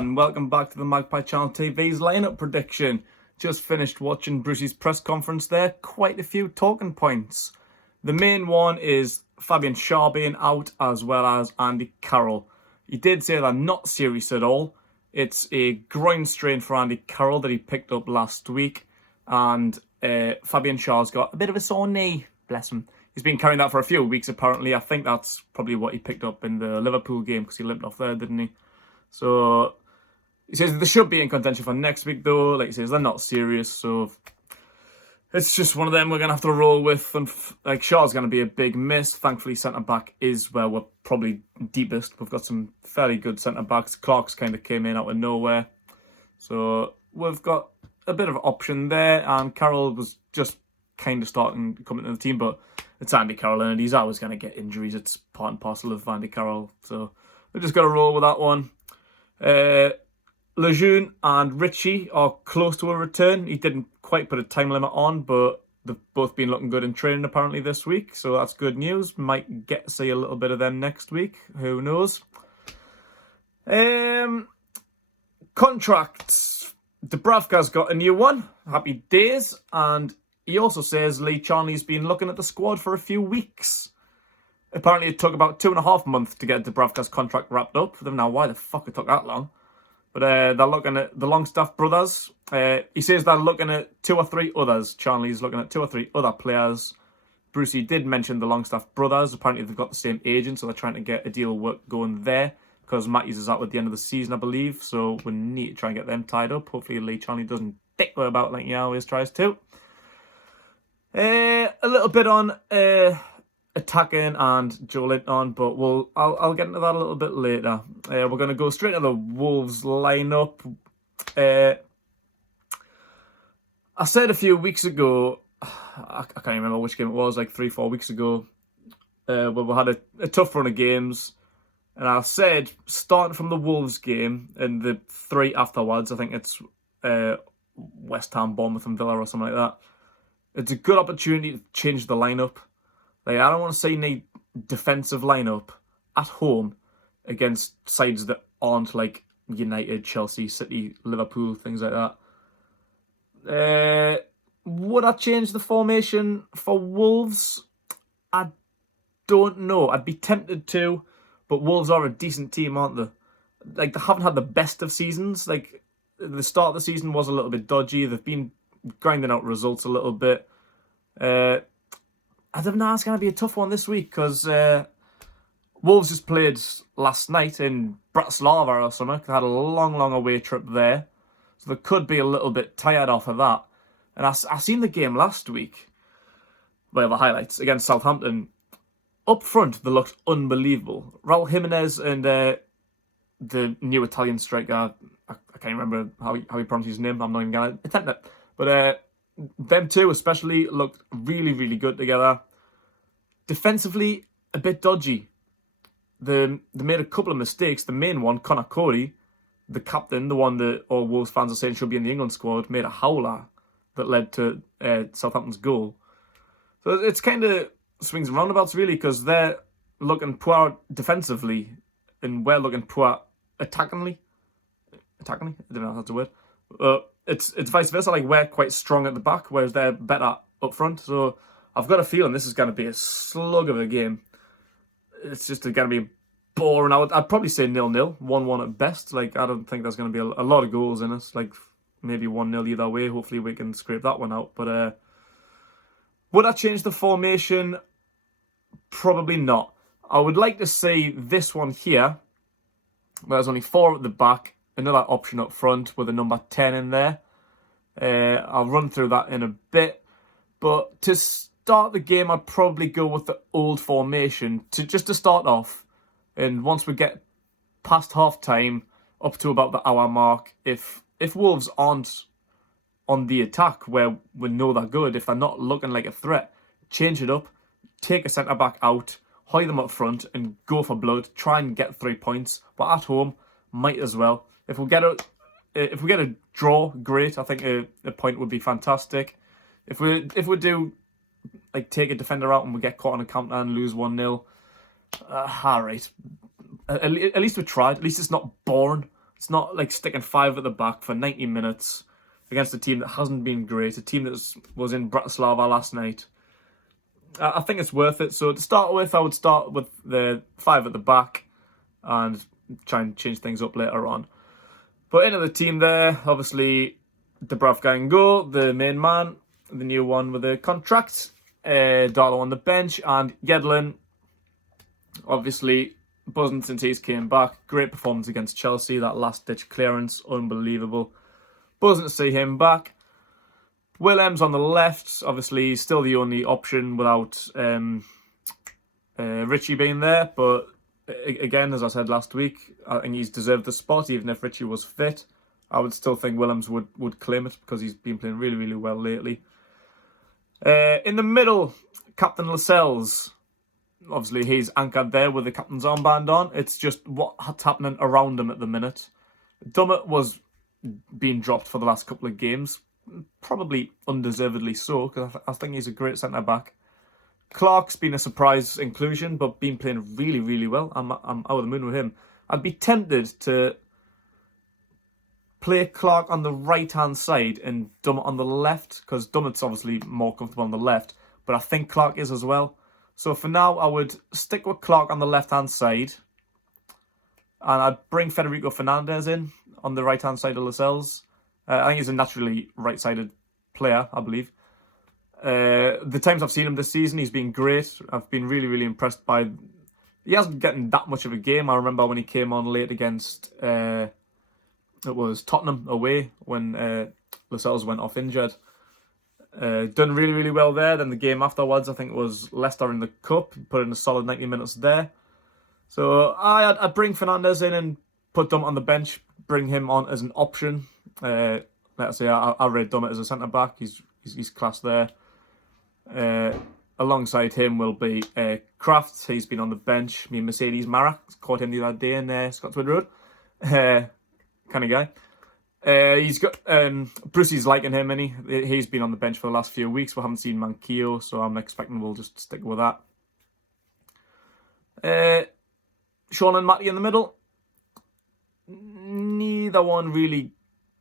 everyone, welcome back to the Magpie Channel TV's lineup prediction. Just finished watching Brucey's press conference there, quite a few talking points. The main one is Fabian Schär being out as well as Andy Carroll. He did say they're not serious at all. It's a groin strain for Andy Carroll that he picked up last week, and Fabian Schär's got a bit of a sore knee, bless him. He's been carrying that for a few weeks apparently. I think that's probably what he picked up in the Liverpool game because he limped off there, didn't he? So he says they should be in contention for next week though. Like he says, they're not serious, so it's just one of them we're going to have to roll with. And like Schär's going to be a big miss. Thankfully, centre-back is where we're probably deepest. We've got some fairly good centre-backs. Clark's kind of came in out of nowhere. So we've got a bit of option there. And Carroll was just kind of starting to come into the team, but it's Andy Carroll and he's always going to get injuries. It's part and parcel of Andy Carroll. So we've just got to roll with that one. Lejeune and Richie are close to a return. He didn't quite put a time limit on, but they've both been looking good in training apparently this week. So that's good news. Might get to see a little bit of them next week. Who knows? Contracts. Dubravka's got a new one. Happy days. And he also says Lee Charnley's been looking at the squad for a few weeks. Apparently it took about 2.5 months to get Dubravka's contract wrapped up. I don't know why the fuck it took that long. But they're looking at the Longstaff brothers. He says they're looking at 2 or 3 others. Charnley's looking at 2 or 3 other players. Brucey did mention the Longstaff brothers. Apparently they've got the same agent, so they're trying to get a deal work going there. Because Matthews is out at the end of the season, I believe. So we need to try and get them tied up. Hopefully Lee Charnley doesn't dick about like he always tries to. A little bit on attacking and Joe Linton, but I'll get into that a little bit later. We're going to go straight to the Wolves lineup. I said a few weeks ago, I can't remember which game it was, like 3-4 weeks ago, where we had a tough run of games, and I said, starting from the Wolves game and the 3 afterwards, I think it's West Ham, Bournemouth and Villa or something like that, it's a good opportunity to change the lineup. Like, I don't want to see any defensive lineup at home against sides that aren't like United, Chelsea, City, Liverpool, things like that. Would I change the formation for Wolves? I don't know. I'd be tempted to, but Wolves are a decent team, aren't they? Like, they haven't had the best of seasons. Like, the start of the season was a little bit dodgy. They've been grinding out results a little bit. I don't know, it's going to be a tough one this week because Wolves just played last night in Bratislava or something. They had a long away trip there. So they could be a little bit tired off of that. And I seen the game last week, well, the highlights, against Southampton. Up front, they looked unbelievable. Raul Jimenez and the new Italian striker, I can't remember how he pronounces his name. I'm not even going to attempt it. But them two especially looked really good together. Defensively, a bit dodgy. They made a couple of mistakes. The main one, Conor Cody, the captain, the one that all Wolves fans are saying should be in the England squad, made a howler that led to Southampton's goal. So it's kind of swings and roundabouts really, because they're looking poor defensively and we're looking poor attackingly. Attackingly? I don't know if that's a word. It's vice versa. Like, we're quite strong at the back, whereas they're better up front. So I've got a feeling this is going to be a slug of a game. It's just going to be boring. I'd probably say 0-0, 1-1 at best. Like, I don't think there's going to be a lot of goals in it. Like, maybe 1-0 either way. Hopefully we can scrape that one out. But would I change the formation? Probably not. I would like to see this one here, where there's only 4 at the back. Another option up front with a number 10 in there. I'll run through that in a bit. But to start the game, I'd probably go with the old formation just to start off. And once we get past half-time, up to about the hour mark, if Wolves aren't on the attack where we know they're good, if they're not looking like a threat, change it up, take a centre-back out, hide them up front and go for blood, try and get 3 points. But at home, might as well. If we get a draw, great. I think a point would be fantastic. If we do like take a defender out and we get caught on a counter and lose 1-0, all right. At least we tried. At least it's not boring. It's not like sticking 5 at the back for 90 minutes against a team that hasn't been great, a team that was in Bratislava last night. I think it's worth it. So to start with, I would start with the 5 at the back and try and change things up later on. But into the team there, obviously, Dubravka in goal, the main man, the new one with the contract, Darlow on the bench, and Yedlin, obviously, buzzing since he's came back. Great performance against Chelsea, that last-ditch clearance, unbelievable. Buzzing to see him back. Willems on the left, obviously still the only option without Richie being there. But again, as I said last week, I think he's deserved the spot. Even if Richie was fit, I would still think Willems would claim it because he's been playing really, really well lately. In the middle, Captain Lascelles. Obviously, he's anchored there with the captain's armband on. It's just what's happening around him at the minute. Dummett was being dropped for the last couple of games. Probably undeservedly so, because I think he's a great centre-back. Clark's been a surprise inclusion, but been playing really, really well. I'm out of the moon with him. I'd be tempted to play Clark on the right-hand side and Dummett on the left, because Dummett's obviously more comfortable on the left, but I think Clark is as well. So for now, I would stick with Clark on the left-hand side, and I'd bring Federico Fernandez in on the right-hand side of Lascelles. I think he's a naturally right-sided player, I believe. The times I've seen him this season, he's been great. I've been really, really impressed by... He hasn't getting that much of a game. I remember when he came on late against... it was Tottenham away when Lascelles went off injured. Done really, really well there. Then the game afterwards, I think it was Leicester in the Cup. Put in a solid 90 minutes there. So I'd bring Fernandez in and put Dummett on the bench. Bring him on as an option. Let's say I rate Dummett as a centre-back. He's class there. Alongside him will be Kraft. He's been on the bench. Me and Mercedes Marak caught him the other day in Scotswood Road. Kind of guy. He's got Brucey's liking him, and he's been on the bench for the last few weeks. We haven't seen Manquillo, so I'm expecting we'll just stick with that. Sean and Matty in the middle. Neither one really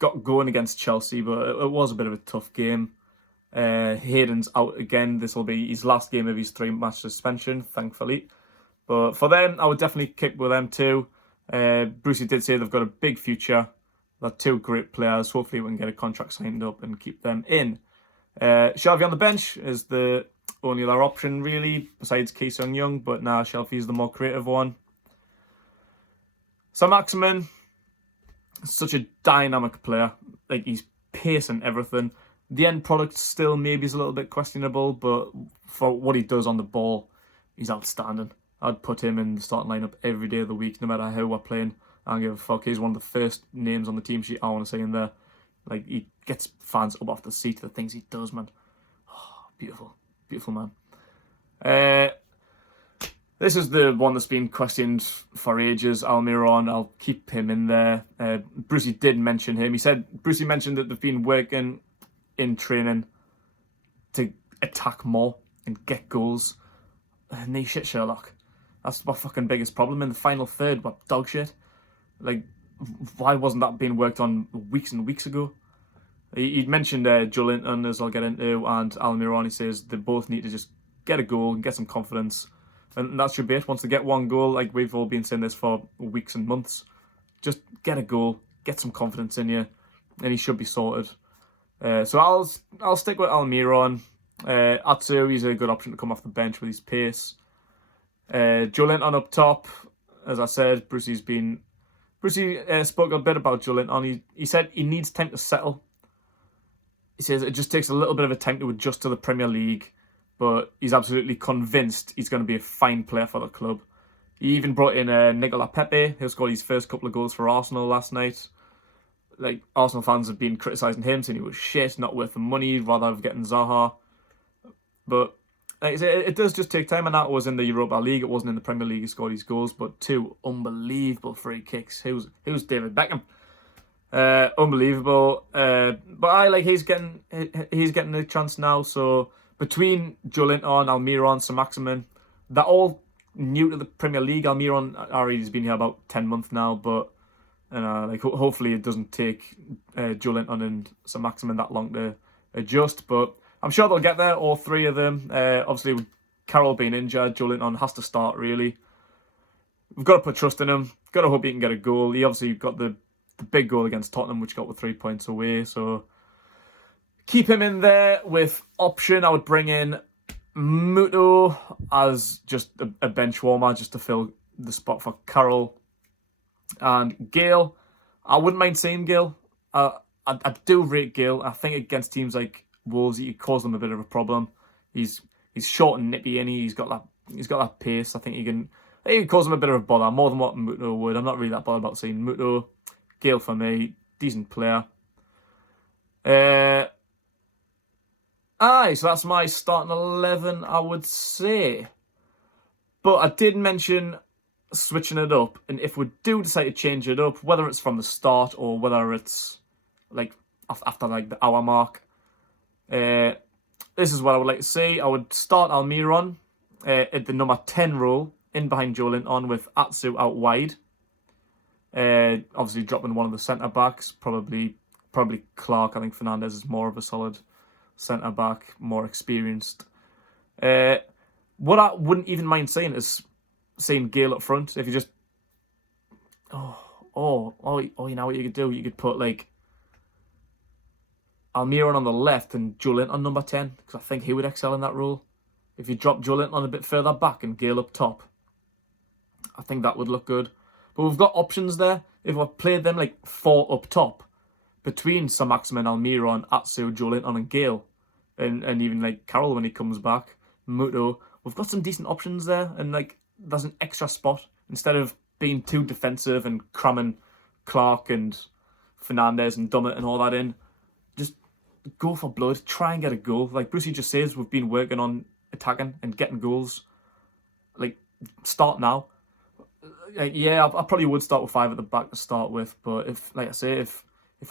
got going against Chelsea, but it was a bit of a tough game. Hayden's out again. This will be his last game of his 3-match suspension, thankfully. But for them, I would definitely kick with them too. Brucey did say they've got a big future. They're 2 great players. Hopefully we can get a contract signed up and keep them in. Shelby on the bench is the only other option, really, besides Ki Sung Young. But now Shelby's the more creative one. So Maximin, such a dynamic player. Like, he's pacing everything. The end product still maybe is a little bit questionable, but for what he does on the ball, he's outstanding. I'd put him in the starting lineup every day of the week, no matter how we're playing. I don't give a fuck. He's one of the first names on the team sheet I want to see in there. Like, he gets fans up off the seat, the things he does, man. Oh, beautiful. Beautiful, man. This is the one that's been questioned for ages, Almiron. I'll keep him in there. Brucey did mention him. Brucey mentioned that they've been working in training to attack more and get goals. Knee shit, Sherlock. That's my fucking biggest problem. In the final third, what dog shit? Like, why wasn't that being worked on weeks and weeks ago? He'd mentioned Joe Linton, as I'll get into, and Almiron. He says they both need to just get a goal and get some confidence. And that should be it. Once they get one goal, like we've all been saying this for weeks and months, just get a goal, get some confidence in you, and he should be sorted. So I'll stick with Almiron. Atsu, he's a good option to come off the bench with his pace. Joe Linton up top, as I said, Brucey spoke a bit about Joe Linton. He said he needs time to settle. He says it just takes a little bit of a time to adjust to the Premier League, but he's absolutely convinced he's going to be a fine player for the club. He even brought in Nicola Pepe, who scored his first couple of goals for Arsenal last night. Like, Arsenal fans have been criticising him, saying he was shit, not worth the money, rather than getting Zaha. But like I say, it does just take time, and that was in the Europa League. It wasn't in the Premier League he scored his goals, but 2 unbelievable free kicks. Who's David Beckham? Unbelievable. But he's getting a chance now. So between Joe Linton, Almiron, Sir Maximin, they're all new to the Premier League. Almiron already has been here about 10 months now, but And like hopefully it doesn't take Joelinton and St Maximin that long to adjust. But I'm sure they'll get there, all three of them. Obviously, with Carroll being injured, Joelinton has to start, really. We've got to put trust in him. Got to hope he can get a goal. He obviously got the big goal against Tottenham, which got with 3 points away. So keep him in there with option. I would bring in Muto as just a bench warmer, just to fill the spot for Carroll. And Gale, I wouldn't mind seeing Gale. I do rate Gale. I think against teams like Wolves, he could cause them a bit of a problem. He's short and nippy, and he's got that pace. I think he can cause them a bit of a bother, more than what Muto would. I'm not really that bothered about seeing Muto. Gale for me, decent player. So that's my starting 11, I would say. But I did mention switching it up, and if we do decide to change it up, whether it's from the start or whether it's like after like the hour mark, this is what I would like to see. I would start Almiron at the number 10 role, in behind Joelinton, with Atsu out wide. Obviously dropping one of the centre backs, probably Clark. I think Fernandez is more of a solid centre back, more experienced. What I wouldn't even mind saying is seeing Gale up front. If you just you know what you could do? You could put like Almiron on the left and Joelinton on number 10, because I think he would excel in that role. If you drop Joelinton on a bit further back and Gale up top, I think that would look good. But we've got options there. If I played them like 4 up top, between St Maximin, Almiron, Atsu, Joelinton and Gale, and even like Carroll when he comes back, Muto, we've got some decent options there, and like there's an extra spot. Instead of being too defensive and cramming Clark and Fernandez and Dummett and all that in, just go for blood, try and get a goal. Like Brucey just says, we've been working on attacking and getting goals. Like, start now. Yeah, I probably would start with 5 at the back to start with, but if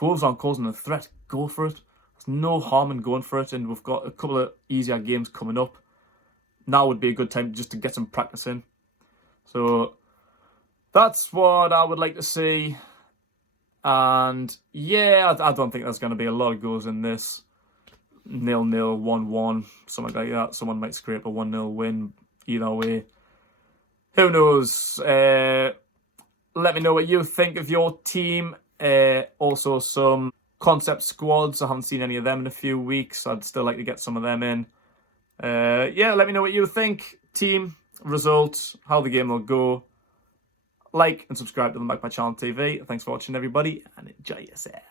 Wolves aren't causing a threat, go for it. There's no harm in going for it, and we've got a couple of easier games coming up. Now would be a good time just to get some practice in. So that's what I would like to see. And yeah, I don't think there's going to be a lot of goals in this. 0-0, 1-1, something like that. Someone might scrape a 1-0 win. Either way, who knows? Let me know what you think of your team. Also, some concept squads. I haven't seen any of them in a few weeks. I'd still like to get some of them in. Yeah, let me know what you think. Team, results, how the game will go. Like and subscribe to the Magpie Channel TV. Thanks for watching, everybody, and enjoy yourself.